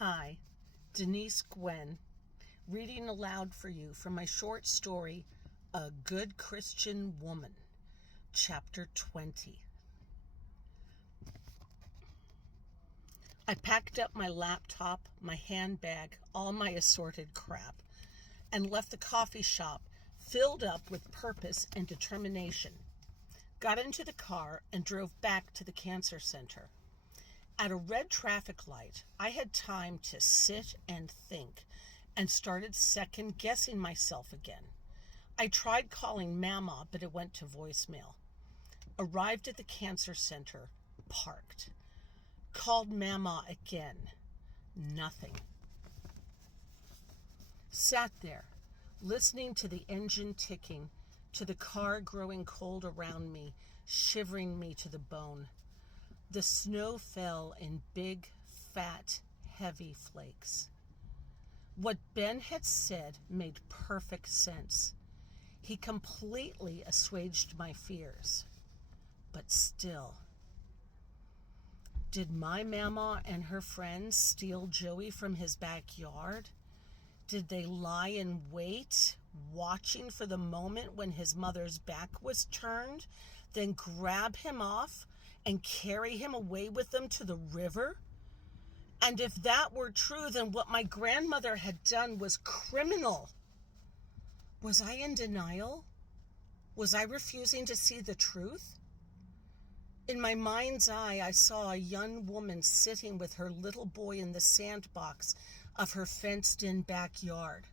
Hi, Denise Gwen, reading aloud for you from my short story, A Good Christian Woman, Chapter 20. I packed up my laptop, my handbag, all my assorted crap, and left the coffee shop filled up with purpose and determination. Got into the car and drove back to the cancer center. At a red traffic light, I had time to sit and think and started second-guessing myself again. I tried calling Mama, but it went to voicemail. Arrived at the cancer center, parked. Called Mama again. Nothing. Sat there, listening to the engine ticking, to the car growing cold around me, shivering me to the bone. The snow fell in big, fat, heavy flakes. What Ben had said made perfect sense. He completely assuaged my fears. But still, did my mama and her friends steal Joey from his backyard? Did they lie in wait, watching for the moment when his mother's back was turned, then grab him off and carry him away with them to the river? And if that were true, then what my grandmother had done was criminal. Was I in denial? Was I refusing to see the truth? In my mind's eye, I saw a young woman sitting with her little boy in the sandbox of her fenced-in backyard.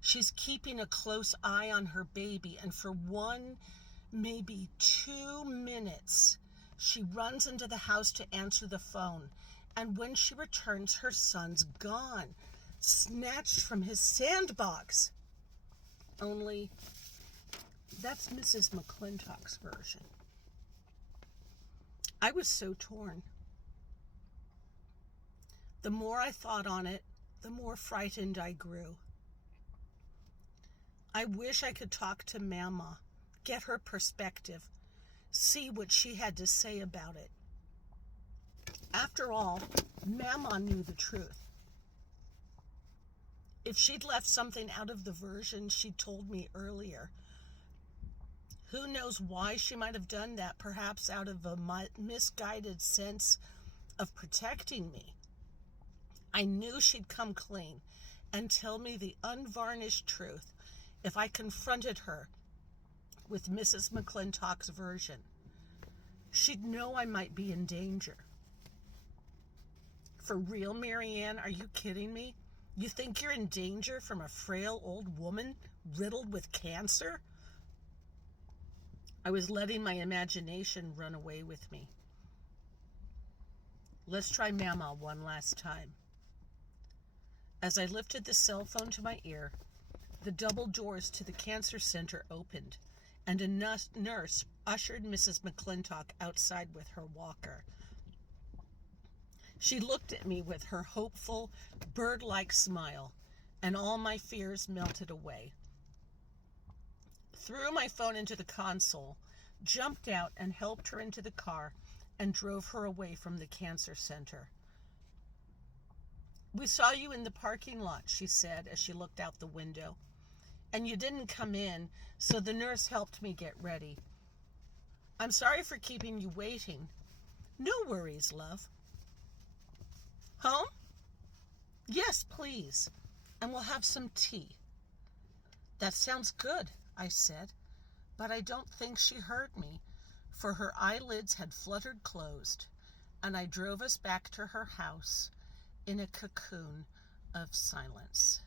She's keeping a close eye on her baby, and for 1, maybe 2 minutes, she runs into the house to answer the phone, and when she returns, her son's gone, snatched from his sandbox. Only, that's Mrs. McClintock's version. I was so torn. The more I thought on it, the more frightened I grew. I wish I could talk to Mama, get her perspective, see what she had to say about it. After all, Mama knew the truth. If she'd left something out of the version she told me earlier, who knows why she might have done that, perhaps out of a misguided sense of protecting me. I knew she'd come clean and tell me the unvarnished truth if I confronted her with Mrs. McClintock's version. She'd know I might be in danger. For real, Marianne, are you kidding me? You think you're in danger from a frail old woman riddled with cancer? I was letting my imagination run away with me. Let's try Mama one last time. As I lifted the cell phone to my ear, the double doors to the cancer center opened, and a nurse ushered Mrs. McClintock outside with her walker. She looked at me with her hopeful, bird-like smile, and all my fears melted away. Threw my phone into the console, jumped out and helped her into the car, and drove her away from the cancer center. "We saw you in the parking lot," she said as she looked out the window. "And you didn't come in, so the nurse helped me get ready. I'm sorry for keeping you waiting." "No worries, love." "Home?" "Yes, please. And we'll have some tea." "That sounds good," I said, but I don't think she heard me, for her eyelids had fluttered closed, and I drove us back to her house in a cocoon of silence.